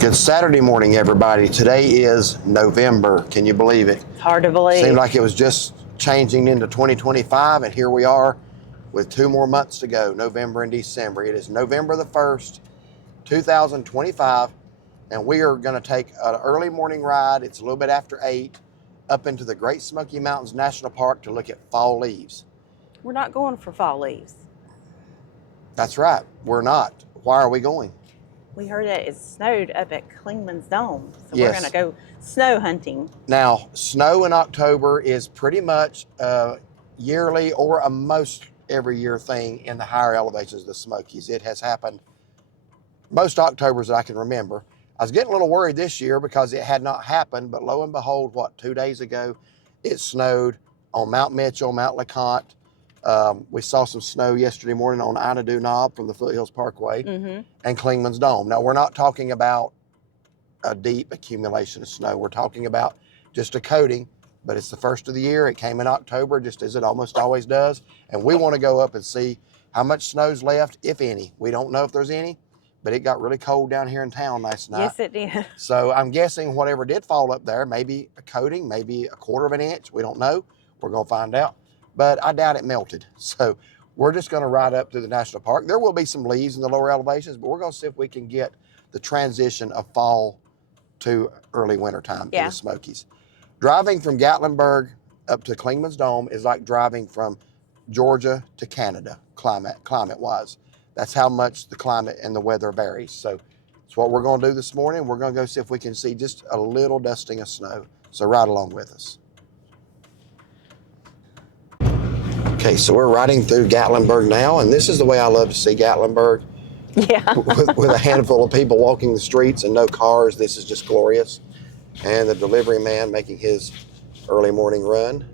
Good Saturday morning, everybody. Today is November. Can you believe it? It's hard to believe. Seemed like it was just changing into 2025, and here we are with 2 more months to go, November and December. It is November the 1st, 2025, and we are going to take an early morning ride. It's a little bit after 8, up into the Great Smoky Mountains National Park to look at fall leaves. We're not going for fall leaves. That's right, we're not. Why are we going? We heard that it snowed up at Clingmans Dome, so Yes. we're going to go snow hunting. Now, snow in October is pretty much a yearly or a most every year thing in the higher elevations of the Smokies. It has happened most Octobers that I can remember. I was getting a little worried this year because it had not happened, but lo and behold, 2 days ago, it snowed on Mount Mitchell, Mount LeConte. We saw some snow yesterday morning on Inadu Knob from the Foothills Parkway and Clingmans Dome. Now, we're not talking about a deep accumulation of snow. We're talking about just a coating, but it's the first of the year. It came in October, just as it almost always does. And we want to go up and see how much snow's left, if any. We don't know if there's any, but it got really cold down here in town last night. Yes, it did. So I'm guessing whatever did fall up there, maybe a coating, maybe a quarter of an inch. We don't know. We're going to find out. But I doubt it melted. So we're just going to ride up to the national park. There will be some leaves in the lower elevations, but we're going to see if we can get the transition of fall to early winter time in the Smokies. Driving from Gatlinburg up to Clingmans Dome is like driving from Georgia to Canada, climate-wise. That's how much the climate and the weather varies. So it's what we're going to do this morning. We're going to go see if we can see just a little dusting of snow. So ride along with us. Okay, so we're riding through Gatlinburg now, and this is the way I love to see Gatlinburg. Yeah. with a handful of people walking the streets and no cars. This is just glorious. And the delivery man making his early morning run.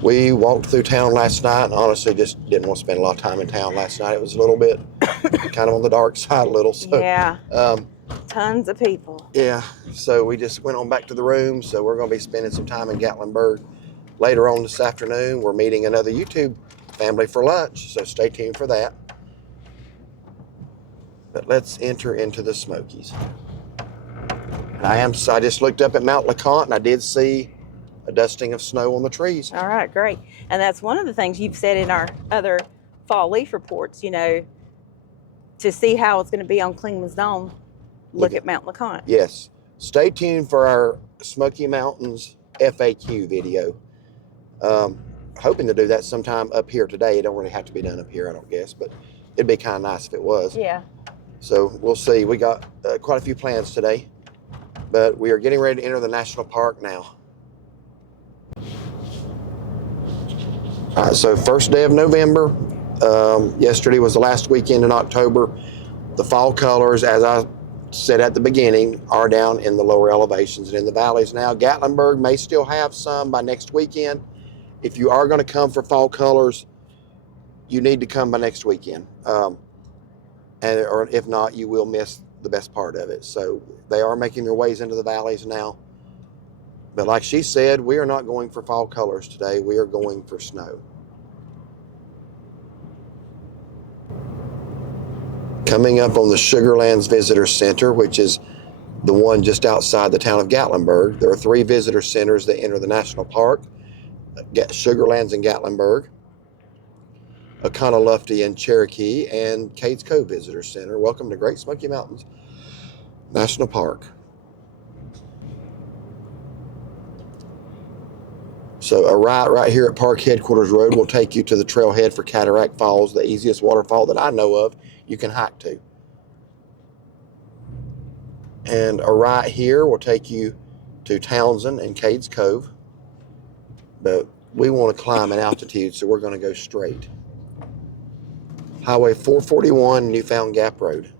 We walked through town last night and honestly just didn't want to spend a lot of time in town last night. It was a little bit kind of on the dark side a little. So, yeah. Tons of people. Yeah. So we just went on back to the room. So we're going to be spending some time in Gatlinburg. Later on this afternoon, we're meeting another YouTube family for lunch, so stay tuned for that. But let's enter into the Smokies. And I just looked up at Mount LeConte, and I did see a dusting of snow on the trees. All right, great. And that's one of the things you've said in our other fall leaf reports, to see how it's going to be on Clingmans Dome, look at Mount LeConte. Yes. Stay tuned for our Smoky Mountains FAQ video. Hoping to do that sometime up here today. It don't really have to be done up here, I don't guess, but it'd be kind of nice if it was. Yeah. So we'll see. We got quite a few plans today, but we are getting ready to enter the national park now. All right, so first day of November. Yesterday was the last weekend in October. The fall colors, as I said at the beginning, are down in the lower elevations and in the valleys now. Gatlinburg may still have some by next weekend. If you are going to come for fall colors, you need to come by next weekend. Or if not, you will miss the best part of it. So they are making their ways into the valleys now. But like she said, we are not going for fall colors today. We are going for snow. Coming up on the Sugarlands Visitor Center, which is the one just outside the town of Gatlinburg. There are 3 visitor centers that enter the national park. Sugarlands in Gatlinburg, Oconaluftee in Cherokee, and Cades Cove Visitor Center. Welcome to Great Smoky Mountains National Park. So a ride right here at Park Headquarters Road will take you to the trailhead for Cataract Falls, the easiest waterfall that I know of you can hike to. And a right here will take you to Townsend and Cades Cove. But we want to climb in altitude, so we're going to go straight. Highway 441, Newfound Gap Road.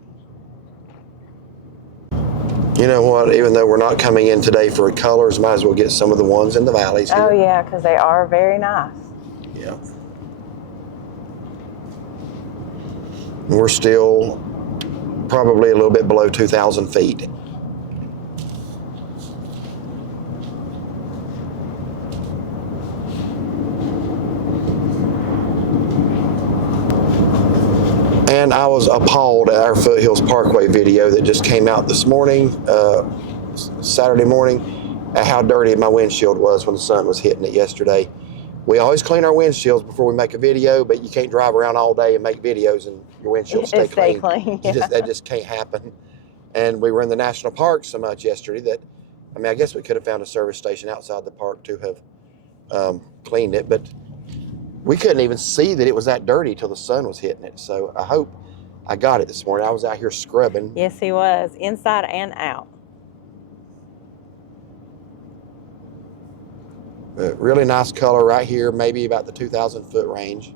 You know what? Even though we're not coming in today for colors, might as well get some of the ones in the valleys here. Oh, yeah, because they are very nice. Yeah. We're still probably a little bit below 2,000 feet. Man, I was appalled at our Foothills Parkway video that just came out this morning, Saturday morning, at how dirty my windshield was when the sun was hitting it yesterday. We always clean our windshields before we make a video, but you can't drive around all day and make videos and your windshield stay clean. Yeah. That just can't happen. And we were in the national park so much yesterday that, I mean, I guess we could have found a service station outside the park to have cleaned it, but we couldn't even see that it was that dirty till the sun was hitting it. So I hope I got it this morning. I was out here scrubbing. Yes, he was, inside and out. Really nice color right here, maybe about the 2,000 foot range.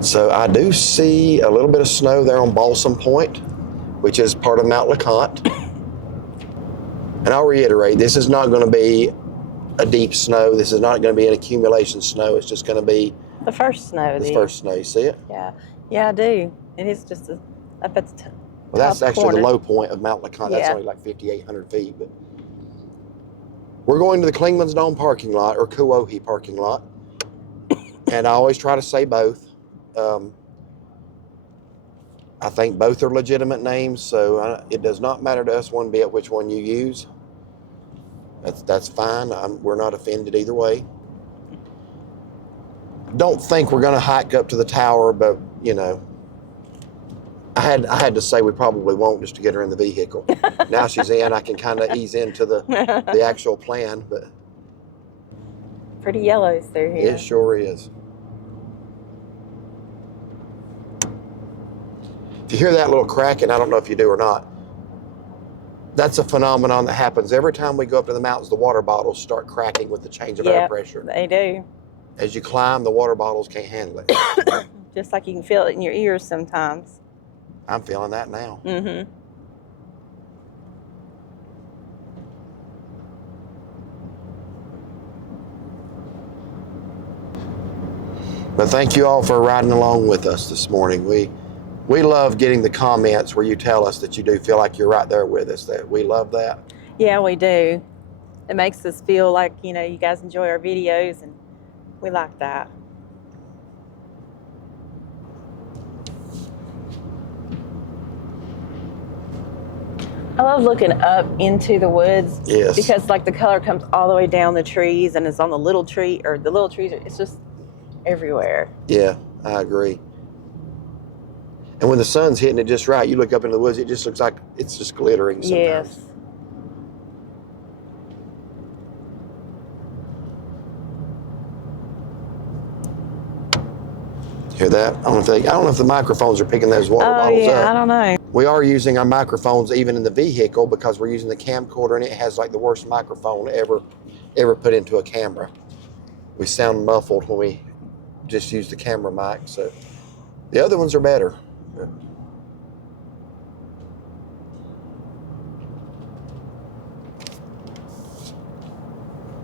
So I do see a little bit of snow there on Balsam Point, which is part of Mount LeConte. And I'll reiterate, this is not going to be a deep snow. This is not going to be an accumulation snow. It's just going to be the first snow. The first snow. You see it? Yeah. Yeah, I do. It is just up at the top. Well, that's actually corner. the low point of Mount LeConte. That's Yeah. only like 5,800 feet. But we're going to the Clingmans Dome parking lot, or Kuwohi parking lot. And I always try to say both. I think both are legitimate names, so it does not matter to us one bit which one you use. That's fine. We're not offended either way. Don't think we're going to hike up to the tower, but you know, I had to say we probably won't just to get her in the vehicle. Now she's in, I can kind of ease into the actual plan, but pretty yellows through here. it sure is. If you hear that little cracking, I don't know if you do or not, that's a phenomenon that happens every time we go up to the mountains. The water bottles start cracking with the change of air pressure. They do. As you climb, the water bottles can't handle it. Just like you can feel it in your ears sometimes. I'm feeling that now. Mm-hmm. But thank you all for riding along with us this morning. We love getting the comments where you tell us that you do feel like you're right there with us. That we love that. Yeah, we do. It makes us feel like, you know, you guys enjoy our videos, and we like that. I love looking up into the woods. Yes. Because like the color comes all the way down the trees, and it's on the little tree, or the little trees. It's just everywhere. Yeah, I agree. And when the sun's hitting it just right, you look up into the woods, it just looks like it's just glittering sometimes. Yes. Hear that? I don't know if the microphones are picking those water bottles up. I don't know. We are using our microphones even in the vehicle because we're using the camcorder, and it has like the worst microphone ever put into a camera. We sound muffled when we just use the camera mic. So the other ones are better.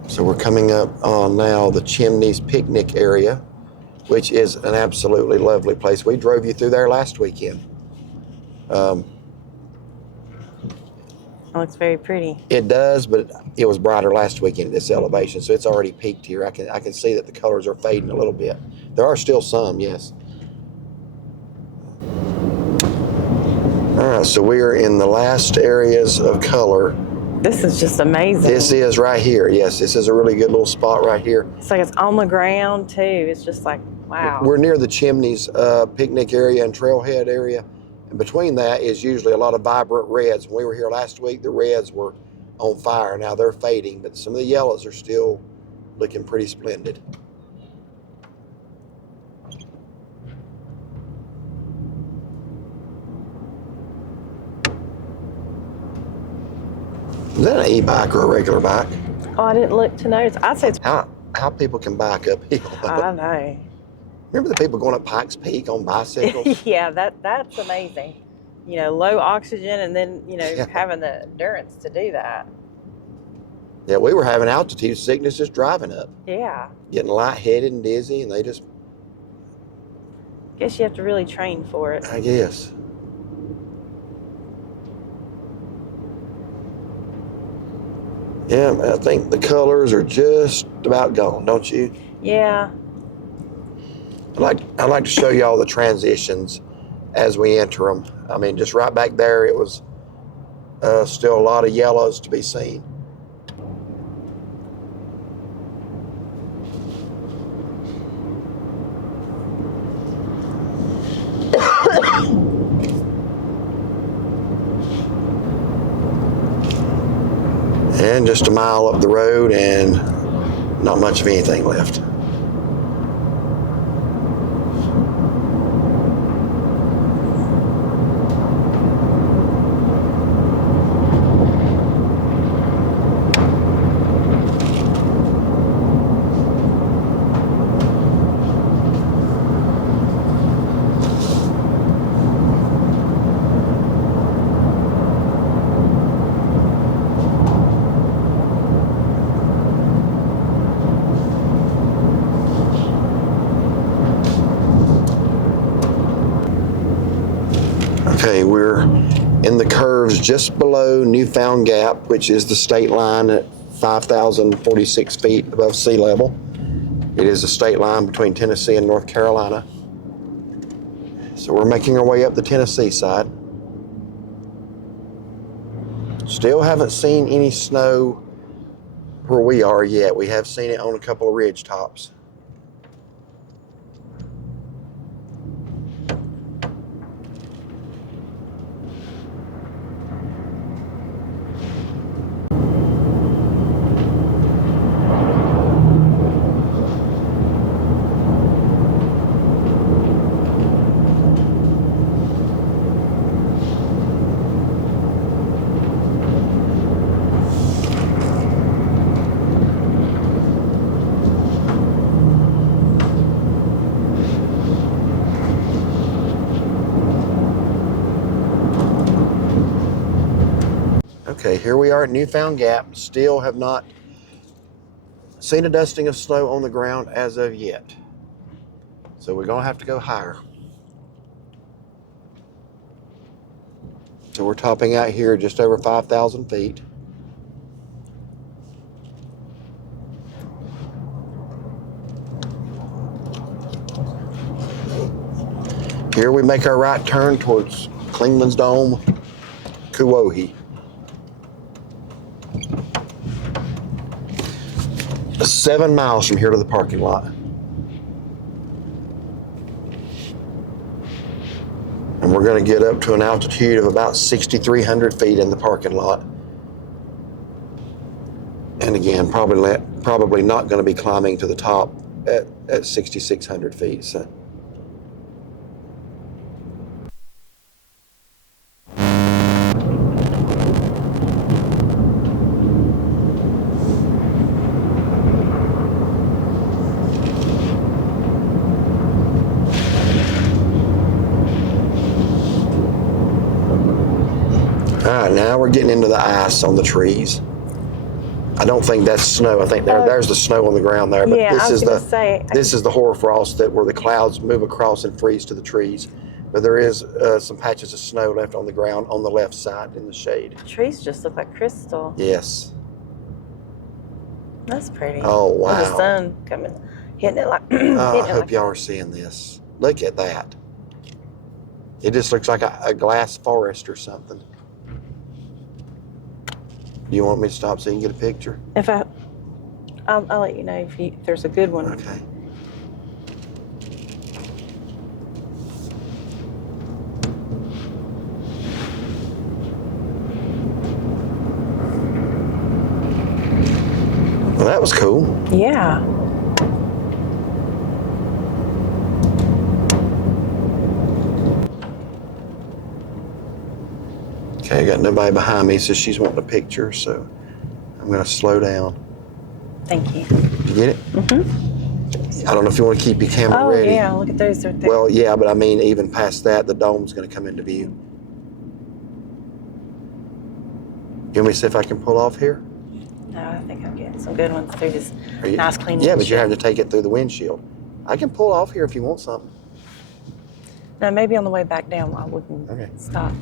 So we're coming up on now the Chimneys picnic area, which is an absolutely lovely place. We drove you through there last weekend. It looks very pretty. It does, but it was brighter last weekend at this elevation, so it's already peaked here. I can see that the colors are fading a little bit. There are still some, yes. All right, so we are in the last areas of color. This is just amazing. This is right here. Yes, this is a really good little spot right here. It's like it's on the ground too. It's just like, wow. We're near the Chimneys picnic area and trailhead area. And between that is usually a lot of vibrant reds. When we were here last week, the reds were on fire. Now they're fading, but some of the yellows are still looking pretty splendid. Is that an e-bike or a regular bike? Oh, I didn't look to notice. I'd say it's, How people can bike uphill. I don't know. Remember the people going up Pikes Peak on bicycles? Yeah, that's amazing. You know, low oxygen, and then, you know, Yeah. having the endurance to do that. Yeah, we were having altitude sickness just driving up, Yeah. getting lightheaded and dizzy, and they just, Guess you have to really train for it. I guess. Yeah, I think the colors are just about gone, don't you? Yeah. I'd like to show you all the transitions as we enter them. I mean, just right back there, it was still a lot of yellows to be seen. And just a mile up the road and not much of anything left. Okay, we're in the curves just below Newfound Gap, which is the state line at 5,046 feet above sea level. It is a state line between Tennessee and North Carolina. So we're making our way up the Tennessee side. Still haven't seen any snow where we are yet. We have seen it on a couple of ridge tops. Okay, here we are at Newfound Gap. Still have not seen a dusting of snow on the ground as of yet. So we're gonna have to go higher. So we're topping out here just over 5,000 feet. Here we make our right turn towards Clingmans Dome, Kuwohi. 7 miles from here to the parking lot. And we're going to get up to an altitude of about 6,300 feet in the parking lot. And again, probably not going to be climbing to the top at 6,600 feet. So. All right, now we're getting into the ice on the trees. I don't think that's snow. I think there's the snow on the ground there. But Yeah, this is this is the hoarfrost where the clouds move across and freeze to the trees. But there is some patches of snow left on the ground on the left side in the shade. The trees just look like crystal. Yes. That's pretty. Oh, wow. With the sun coming, hitting it like. I hope y'all are seeing this. Look at that. It just looks like a glass forest or something. Do you want me to stop so you can get a picture? I'll let you know if there's a good one. Okay. Well, that was cool. Yeah. Okay, I got nobody behind me, so she's wanting a picture, so I'm going to slow down. Thank you. Did you get it? Mm-hmm. I don't know if you want to keep your camera ready. Oh, yeah, look at those right there. Well, yeah, but I mean, even past that, the dome's going to come into view. You want me to see if I can pull off here? No, I think I'm getting some good ones through this nice clean Yeah, but windshield. you're having to take it through the windshield. I can pull off here if you want something. No, maybe on the way back down I wouldn't Okay. stop.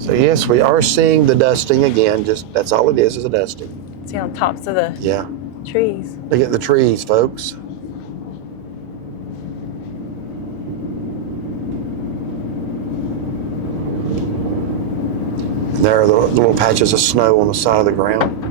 So yes, we are seeing the dusting again. Just that's all it is a dusting. See on tops of the trees. Look at the trees, folks. And there are the little patches of snow on the side of the ground.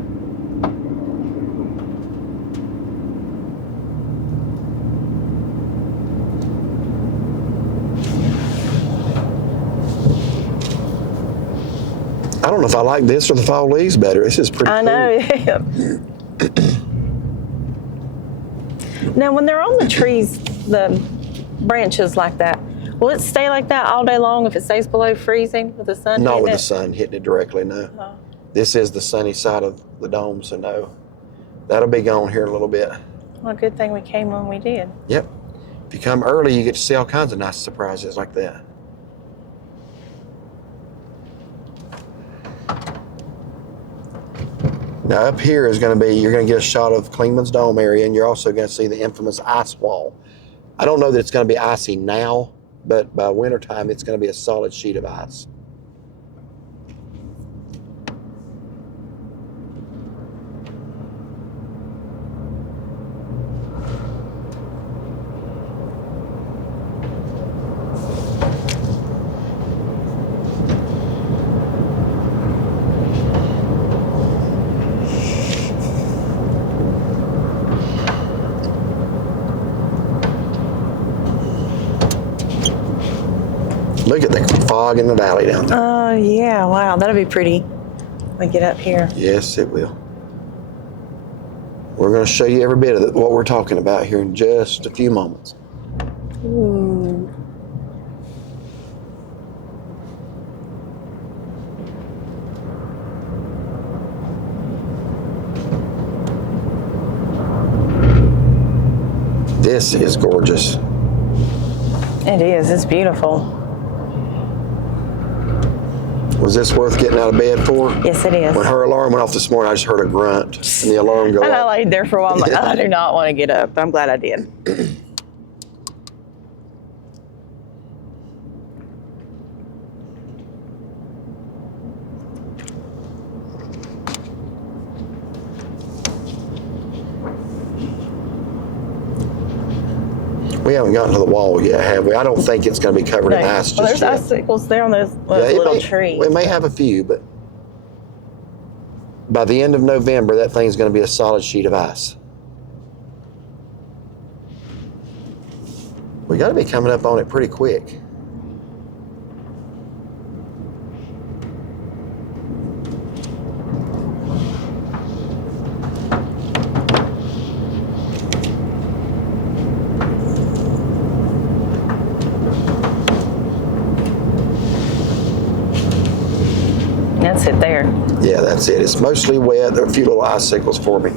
I don't know if I like this or the fall leaves better. This is pretty cool. I know. Now, when they're on the trees, the branches like that, will it stay like that all day long if it stays below freezing with the sun? Not with the sun hitting it directly, no. Oh. This is the sunny side of the dome, so no. That'll be gone here in a little bit. Well, good thing we came when we did. Yep. If you come early, you get to see all kinds of nice surprises like that. Now up here is going to be, you're going to get a shot of Clingmans Dome area, and you're also going to see the infamous ice wall. I don't know that it's going to be icy now, but by wintertime, it's going to be a solid sheet of ice. Look at the fog in the valley down there. Oh, yeah. Wow. That'll be pretty when we get up here. Yes, it will. We're going to show you every bit of what we're talking about here in just a few moments. Ooh. This is gorgeous. It is. It's beautiful. Was this worth getting out of bed for? Yes, it is. When her alarm went off this morning, I just heard a grunt and the alarm go And I off. laid there for a while. I'm like, I do not want to get up. I'm glad I did. We haven't gotten to the wall yet, have we? I don't think it's going to be covered in ice Well, just there's yet. icicles there on those little trees. We may have a few, but by the end of November, that thing's going to be a solid sheet of ice. We got to be coming up on it pretty quick. That's it there. Yeah, that's it. It's mostly wet. There are a few little icicles for me.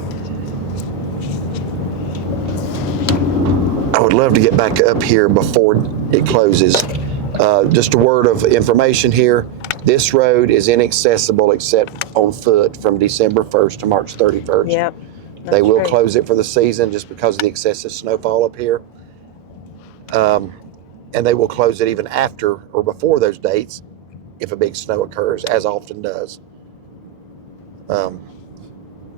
I would love to get back up here before it closes. Just a word of information here. This road is inaccessible except on foot from December 1st to March 31st. Yep. They will close it for the season just because of the excessive snowfall up here. And they will close it even after or before those dates if a big snow occurs, as often does.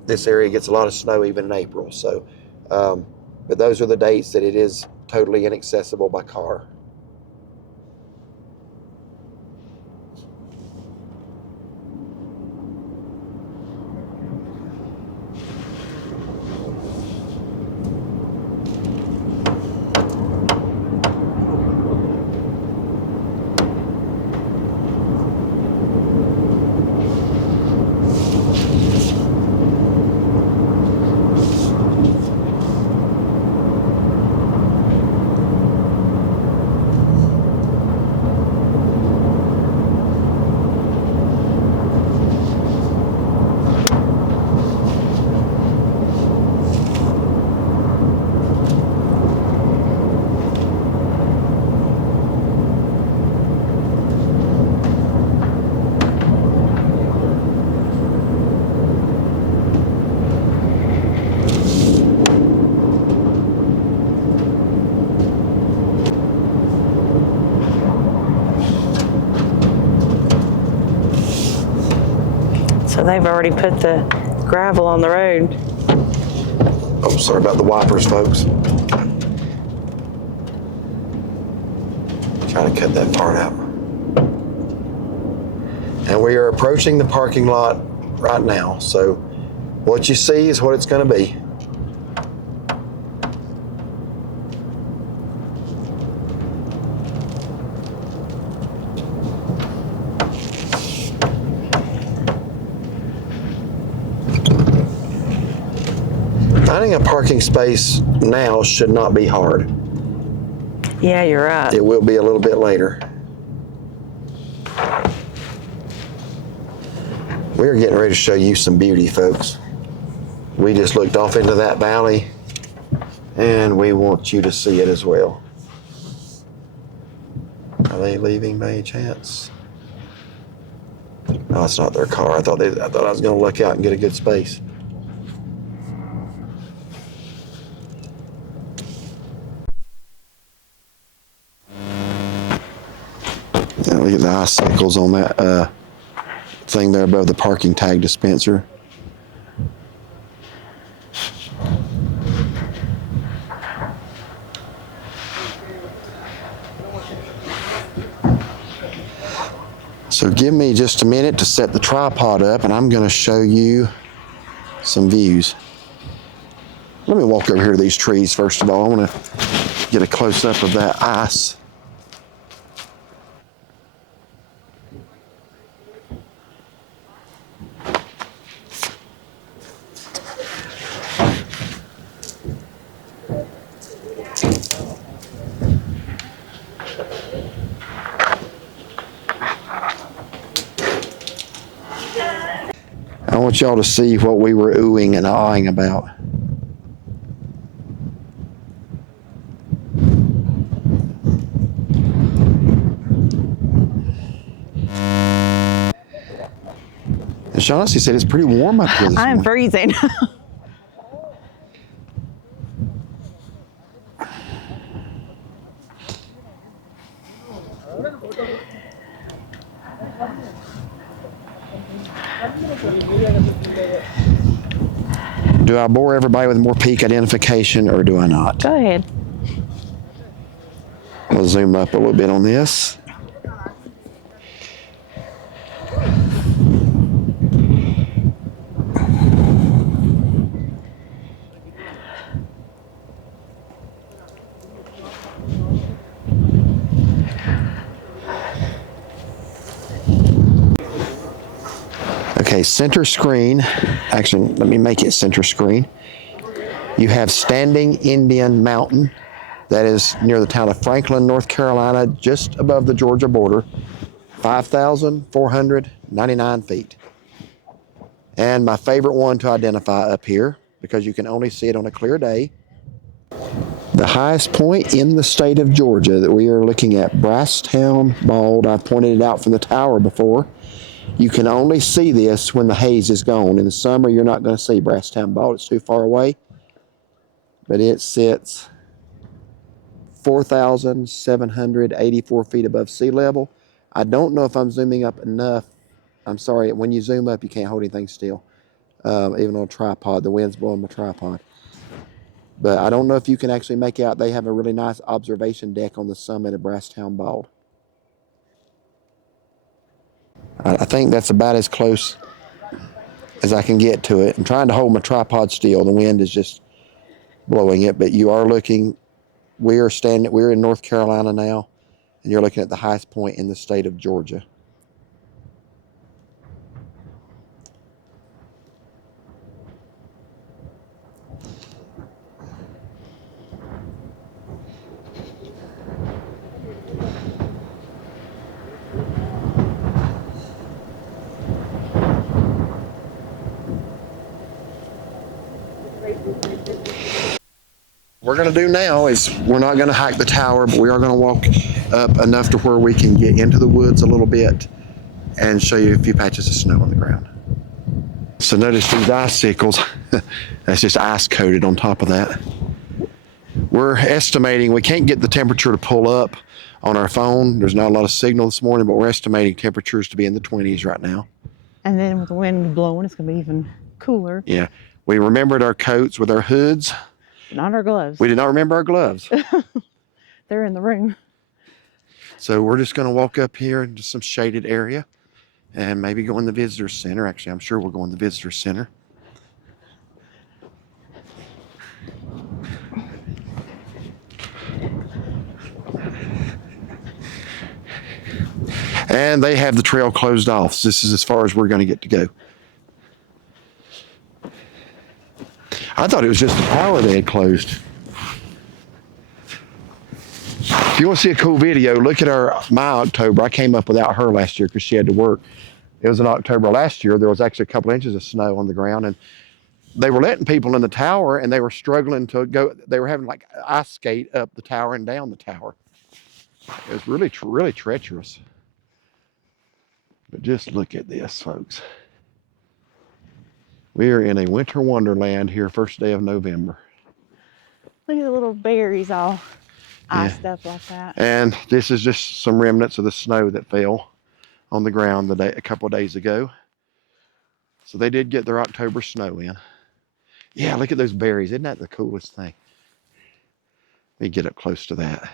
This area gets a lot of snow even in April. So, but those are the dates that it is totally inaccessible by car. So they've already put the gravel on the road. Oh, sorry about the wipers, folks. Trying to cut that part out. And we are approaching the parking lot right now. So what you see is what it's going to be. Finding a parking space now should not be hard. Yeah, you're right. It will be a little bit later. We're getting ready to show you some beauty, folks. We just looked off into that valley, and we want you to see it as well. Are they leaving by any chance? No, it's not their car. I thought I was going to look out and get a good space. Yeah, look at the icicles on that thing there above the parking tag dispenser. So give me just a minute to set the tripod up, and I'm going to show you some views. Let me walk over here to these trees first of all. I want to get a close-up of that ice. I want y'all to see what we were oohing and awing about. And Shaughnessy said it's pretty warm up here this I'm morning. freezing. Do I bore everybody with more peak identification or do I not? Go ahead. We'll zoom up a little bit on this. Okay, center screen. Actually, let me make it center screen. You have Standing Indian Mountain. That is near the town of Franklin, North Carolina, just above the Georgia border. 5,499 feet. And my favorite one to identify up here, because you can only see it on a clear day, the highest point in the state of Georgia that we are looking at, Brasstown Bald. I've pointed it out from the tower before. You can only see this when the haze is gone. In the summer, you're not going to see Brasstown Bald. It's too far away. But it sits 4,784 feet above sea level. I don't know if I'm zooming up enough. I'm sorry, when you zoom up, you can't hold anything still, even on a tripod. The wind's blowing my tripod. But I don't know if you can actually make out. They have a really nice observation deck on the summit of Brasstown Bald. I think that's about as close as I can get to it. I'm trying to hold my tripod still. The wind is just blowing it, but you are looking, we're in North Carolina now, and you're looking at the highest point in the state of Georgia. We're going to do now is we're not going to hike the tower, but we are going to walk up enough to where we can get into the woods a little bit and show you a few patches of snow on the ground. So notice these icicles, that's just ice coated on top of that. We're estimating, we can't get the temperature to pull up on our phone. There's not a lot of signal this morning, but we're estimating temperatures to be in the 20s right now. And then with the wind blowing, it's going to be even cooler. Yeah. We remembered our coats with our hoods. Not our gloves. We did not remember our gloves. They're in the room. So we're just going to walk up here into some shaded area and maybe go in the visitor center. Actually, I'm sure we'll go in the visitor center. And they have the trail closed off. So this is as far as we're going to get to go. I thought it was just the power they had closed. If you want to see a cool video, look at my October. I came up without her last year because she had to work. It was in October last year. There was actually a couple inches of snow on the ground, and they were letting people in the tower, and they were struggling to go. They were having like ice skate up the tower and down the tower. It was really, really treacherous. But just look at this, folks. We are in a winter wonderland here, first day of November. Look at the little berries all iced up like that. And this is just some remnants of the snow that fell on the ground a couple of days ago. So they did get their October snow in. Yeah, look at those berries. Isn't that the coolest thing? Let me get up close to that.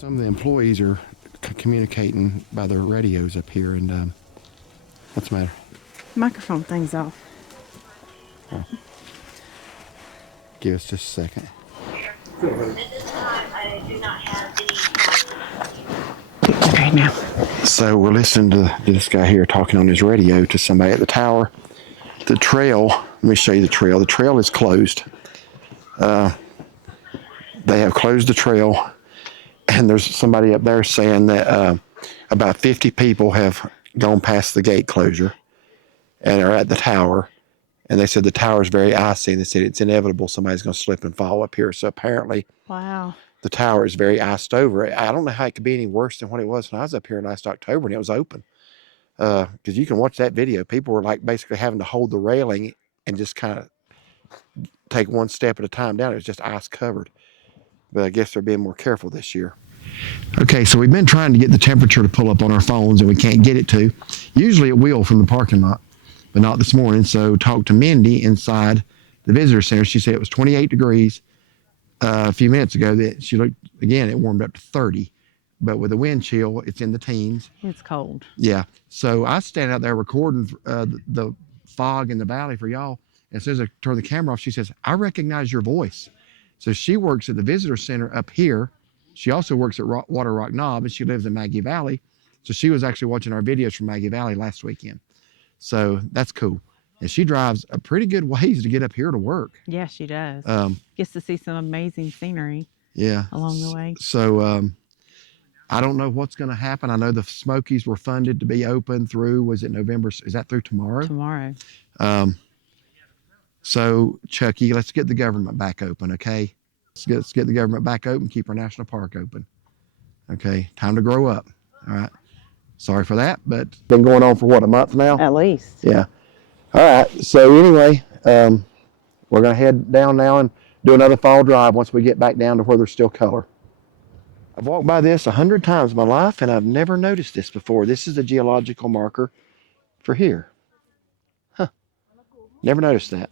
Some of the employees are communicating by their radios up here, and what's the matter? Microphone thing's off. Oh. Give us just a second. At this time, I do not have any. Okay. Okay, now. So we're listening to this guy here talking on his radio to somebody at the tower. The trail, let me show you the trail. The trail is closed. They have closed the trail, and there's somebody up there saying that about 50 people have gone past the gate closure and are at the tower. And they said the tower is very icy, and they said it's inevitable somebody's going to slip and fall up here. So apparently, Wow. the tower is very iced over. I don't know how it could be any worse than what it was when I was up here last October and it was open. Because you can watch that video. People were like basically having to hold the railing and just kind of take one step at a time down. It was just ice covered. But I guess they're being more careful this year. Okay, so we've been trying to get the temperature to pull up on our phones and we can't get it to. Usually it will from the parking lot, but not this morning. So talked to Mindy inside the visitor center. She said it was 28 degrees a few minutes ago. That she looked, again, it warmed up to 30. But with the wind chill, it's in the teens. It's cold. Yeah. So I stand out there recording the fog in the valley for y'all. And as soon as I turn the camera off, she says, I recognize your voice. So she works at the visitor center up here. She also works at Water Rock Knob, and she lives in Maggie Valley. So she was actually watching our videos from Maggie Valley last weekend. So that's cool. And she drives a pretty good ways to get up here to work. Yeah, she does. Gets to see some amazing scenery. Yeah. Along the way. So I don't know what's going to happen. I know the Smokies were funded to be open through, was it November? Is that through tomorrow? Tomorrow. So Chucky, let's get the government back open, okay? Let's get the government back open, keep our national park open. Okay, time to grow up, all right? Sorry for that, but it's been going on for what, a month now? At least. Yeah. All right, so anyway, we're gonna head down now and do another fall drive once we get back down to where there's still color. I've walked by this 100 times in my life and I've never noticed this before. This is a geological marker for here. Huh, never noticed that.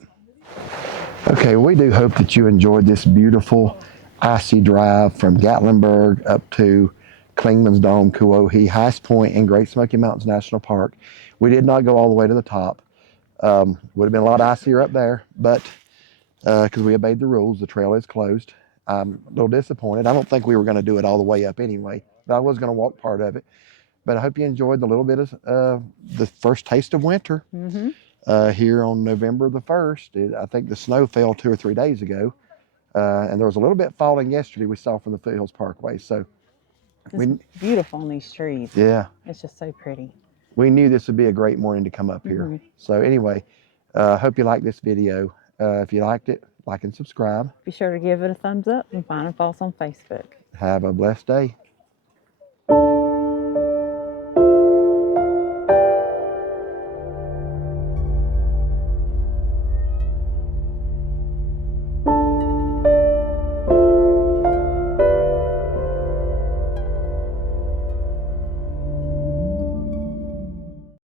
Okay, we do hope that you enjoyed this beautiful icy drive from Gatlinburg up to Clingmans Dome, Kuwohi, highest point in Great Smoky Mountains National Park. We did not go all the way to the top. Would have been a lot icier up there, but because we obeyed the rules, the trail is closed. I'm a little disappointed. I don't think we were going to do it all the way up anyway, but I was going to walk part of it. But I hope you enjoyed the little bit of the first taste of winter. Mm-hmm. Here on November the 1st. I think the snow fell 2 or 3 days ago. And there was a little bit falling yesterday we saw from the Foothills Parkway. So it's beautiful on these trees. Yeah. It's just so pretty. We knew this would be a great morning to come up here. Mm-hmm. So anyway, hope you liked this video. If you liked it, like and subscribe. Be sure to give it a thumbs up and find and follow us on Facebook. Have a blessed day.